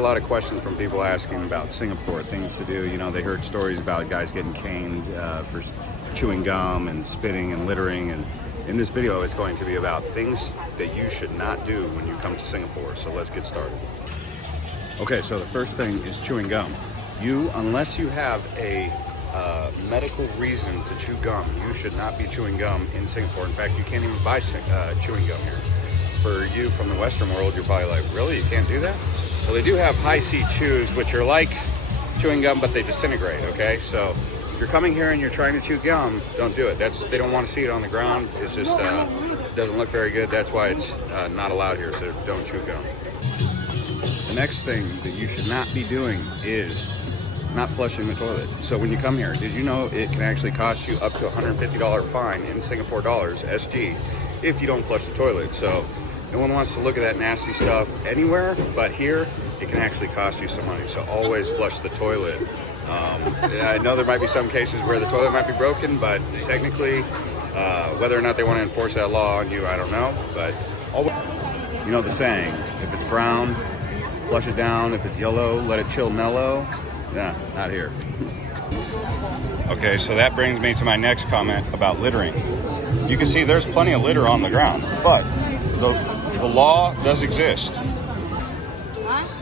a lot of questions from people asking about Singapore, things to do. You know, they heard stories about guys getting caned for chewing gum and spitting and littering. And in this video, it's going to be about things that you should not do when you come to Singapore. So let's get started. Okay, so the first thing is chewing gum. Unless you have a medical reason to chew gum, you should not be chewing gum in Singapore. In fact, you can't even buy chewing gum here. For you from the Western world, you're probably like, really? You can't do that? So they do have high C chews, which are like chewing gum, but they disintegrate, okay? So if you're coming here and you're trying to chew gum, don't do it. They don't want to see it on the ground. It's just, doesn't look very good. That's why it's not allowed here, so don't chew gum. The next thing that you should not be doing is not flushing the toilet. So when you come here, did you know it can actually cost you up to $150 fine in Singapore dollars, SG, if you don't flush the toilet? So no one wants to look at that nasty stuff anywhere, but here it can actually cost you some money. So always flush the toilet. I know there might be some cases where the toilet might be broken, but technically, whether or not they want to enforce that law on you, I don't know. But always, you know the saying, if it's brown, flush it down. If it's yellow, let it chill mellow. Yeah, not here. Okay, so that brings me to my next comment about littering. You can see there's plenty of litter on the ground, but the law does exist.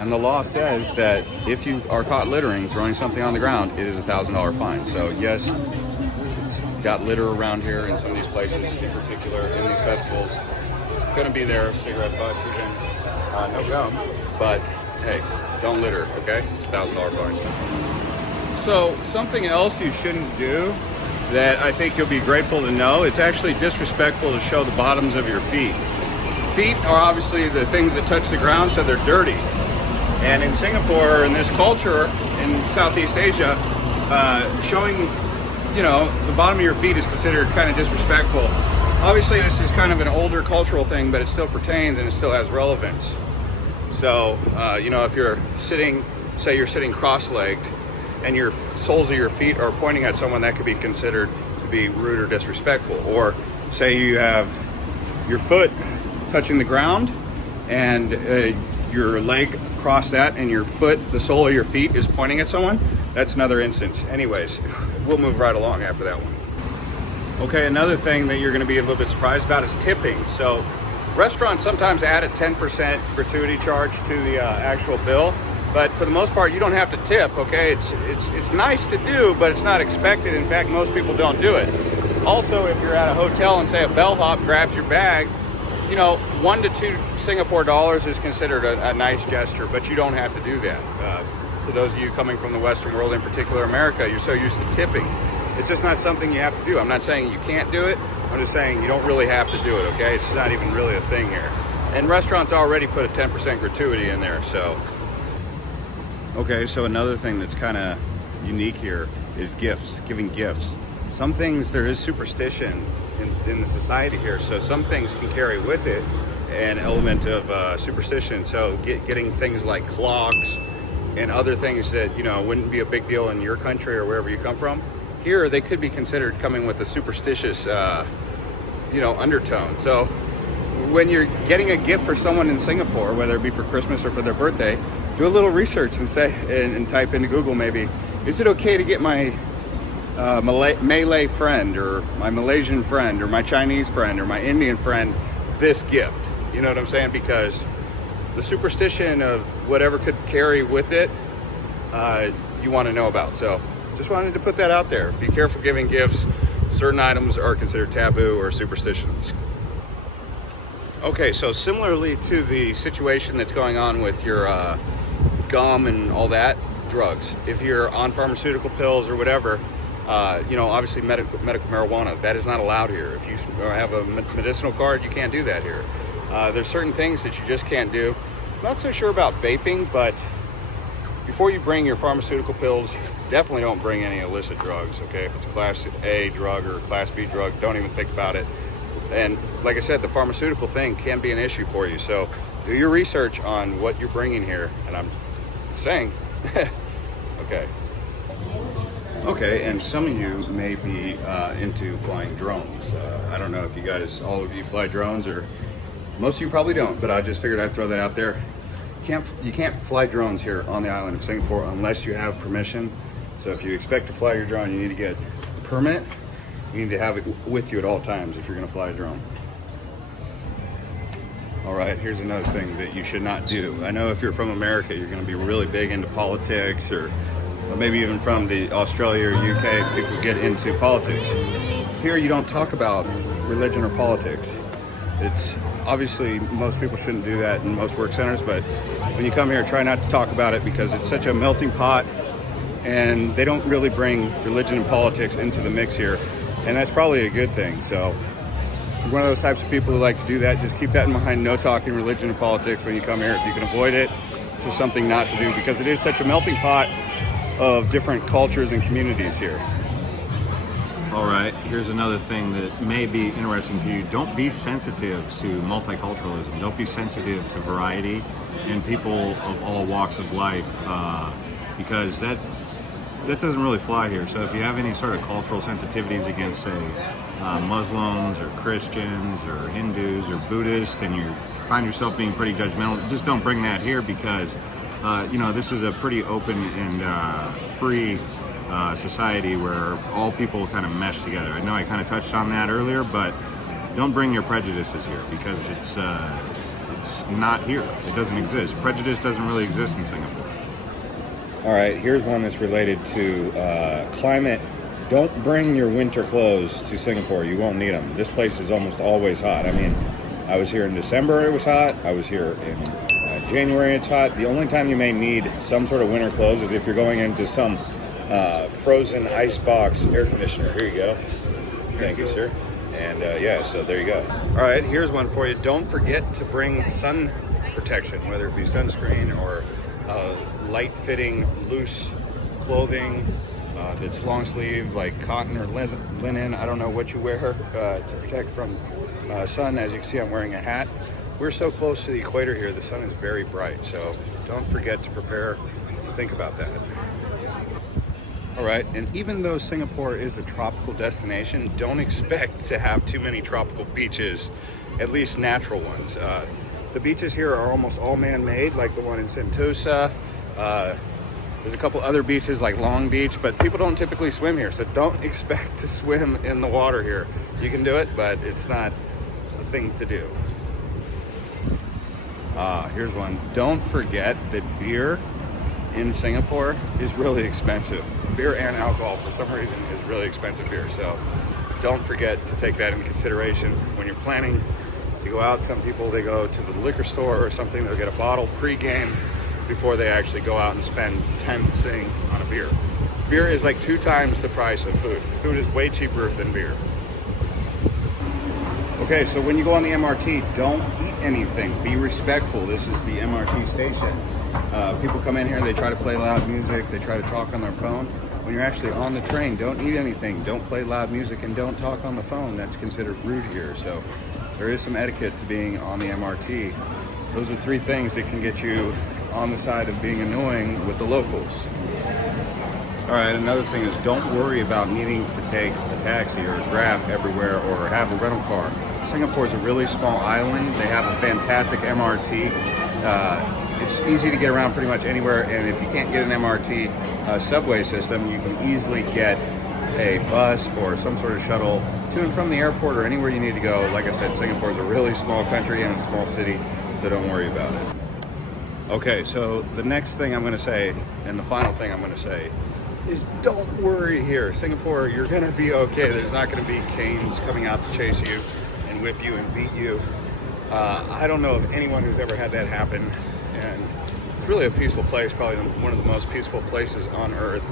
And the law says that if you are caught littering, throwing something on the ground, it is a $1,000 fine. So yes, it's got litter around here in some of these places, in particular in these festivals. It's gonna be there, cigarette butts, and no gum, but hey, don't litter, okay? It's a $1,000 fine. So something else you shouldn't do that I think you'll be grateful to know, it's actually disrespectful to show the bottoms of your feet. Feet are obviously the things that touch the ground, so they're dirty. And in Singapore, in this culture, in Southeast Asia, showing, the bottom of your feet is considered kind of disrespectful. Obviously, this is kind of an older cultural thing, but it still pertains and it still has relevance. So, if you're sitting, say you're sitting cross-legged, and your soles of your feet are pointing at someone, that could be considered to be rude or disrespectful. Or say you have your foot touching the ground and your leg across that and your foot, the sole of your feet is pointing at someone, that's another instance. Anyways, we'll move right along after that one. Okay, another thing that you're gonna be a little bit surprised about is tipping. So restaurants sometimes add a 10% gratuity charge to the actual bill. But for the most part, you don't have to tip, okay? It's nice to do, but it's not expected. In fact, most people don't do it. Also, if you're at a hotel and say a bellhop grabs your bag, $1 to $2 Singapore dollars is considered a nice gesture, but you don't have to do that. For those of you coming from the Western world, in particular America, you're so used to tipping. It's just not something you have to do. I'm not saying you can't do it. I'm just saying you don't really have to do it, okay? It's not even really a thing here. And restaurants already put a 10% gratuity in there, so. Okay, so another thing that's kind of unique here is gifts, giving gifts. Some things, there is superstition in the society here, so some things can carry with it an element of superstition. So getting things like clocks and other things that, wouldn't be a big deal in your country or wherever you come from, here they could be considered coming with a superstitious, undertone. So when you're getting a gift for someone in Singapore, whether it be for Christmas or for their birthday, do a little research and say, and type into Google maybe, is it okay to get my Malay friend or my Malaysian friend or my Chinese friend or my Indian friend this gift? You know what I'm saying? Because the superstition of whatever could carry with it, you want to know about. So just wanted to put that out there. Be careful giving gifts. Certain items are considered taboo or superstitions. Okay, so similarly to the situation that's going on with your gum and all that, drugs. If you're on pharmaceutical pills or whatever, obviously medical marijuana, that is not allowed here. If you have a medicinal card, you can't do that here. There's certain things that you just can't do. I'm not so sure about vaping, but before you bring your pharmaceutical pills, definitely don't bring any illicit drugs, okay? If it's a Class A drug or a Class B drug, don't even think about it. And like I said, the pharmaceutical thing can be an issue for you. So do your research on what you're bringing here. And I'm saying, okay, and some of you may be into flying drones. I don't know if you guys, all of you fly drones, or most of you probably don't, but I just figured I'd throw that out there. you can't fly drones here on the island of Singapore unless you have permission. So if you expect to fly your drone, you need to get a permit. You need to have it with you at all times if you're going to fly a drone. All right, here's another thing that you should not do. I know if you're from America, you're going to be really big into politics, or maybe even from the Australia or UK, people get into politics. Here, you don't talk about religion or politics. It's obviously, most people shouldn't do that in most work centers, but when you come here, try not to talk about it because it's such a melting pot, and they don't really bring religion and politics into the mix here, and that's probably a good thing. So you're one of those types of people who like to do that. Just keep that in mind. No talking religion and politics when you come here. If you can avoid it, this is something not to do because it is such a melting pot of different cultures and communities here. All right, here's another thing that may be interesting to you. Don't be sensitive to multiculturalism. Don't be sensitive to variety and people of all walks of life, because that doesn't really fly here. So if you have any sort of cultural sensitivities against, say, Muslims or Christians or Hindus or Buddhists, and you find yourself being pretty judgmental, just don't bring that here because, this is a pretty open and free society where all people kind of mesh together. I know I kind of touched on that earlier, but don't bring your prejudices here because it's not here. It doesn't exist. Prejudice doesn't really exist in Singapore. All right, here's one that's related to climate. Don't bring your winter clothes to Singapore. You won't need them. This place is almost always hot. I mean, I was here in December, it was hot. I was here in January, it's hot. The only time you may need some sort of winter clothes is if you're going into some frozen icebox air conditioner. Here you go. Thank you, sir. And so there you go. All right, here's one for you. Don't forget to bring sun protection, whether it be sunscreen or light-fitting, loose clothing that's long sleeve, like cotton or linen. I don't know what you wear to protect from sun. As you can see, I'm wearing a hat. We're so close to the equator here, the sun is very bright, so don't forget to prepare to think about that. All right, and even though Singapore is a tropical destination, don't expect to have too many tropical beaches, at least natural ones. The beaches here are almost all man-made, like the one in Sentosa. There's a couple other beaches like Long Beach, but people don't typically swim here, so don't expect to swim in the water here. You can do it, but it's not a thing to do. Here's one. Don't forget that beer in Singapore is really expensive. Beer and alcohol, for some reason, is really expensive here. So don't forget to take that into consideration when you're planning to go out. Some people, they go to the liquor store or something, they'll get a bottle pre-game before they actually go out and spend 10 sing on a beer. Beer is like 2 times the price of food. Food is way cheaper than beer. Okay, so when you go on the MRT, don't eat anything. Be respectful. This is the MRT station. People come in here, they try to play loud music, they try to talk on their phone. When you're actually on the train, don't eat anything, don't play loud music, and don't talk on the phone. That's considered rude here. So there is some etiquette to being on the MRT. Those are 3 things that can get you on the side of being annoying with the locals. All right, another thing is don't worry about needing to take a taxi or a Grab everywhere or have a rental car. Singapore is a really small island. They have a fantastic MRT. It's easy to get around pretty much anywhere, and if you can't get an MRT subway system, you can easily get a bus or some sort of shuttle to and from the airport or anywhere you need to go. Like I said, Singapore is a really small country and a small city, so don't worry about it. Okay, so the next thing I'm going to say, and the final thing I'm going to say, is don't worry here. Singapore, you're going to be okay. There's not going to be canes coming out to chase you and whip you and beat you. I don't know of anyone who's ever had that happen, and it's really a peaceful place, probably one of the most peaceful places on earth.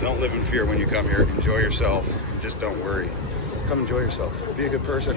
Don't live in fear when you come here. Enjoy yourself. Just don't worry. Come enjoy yourself. Be a good person.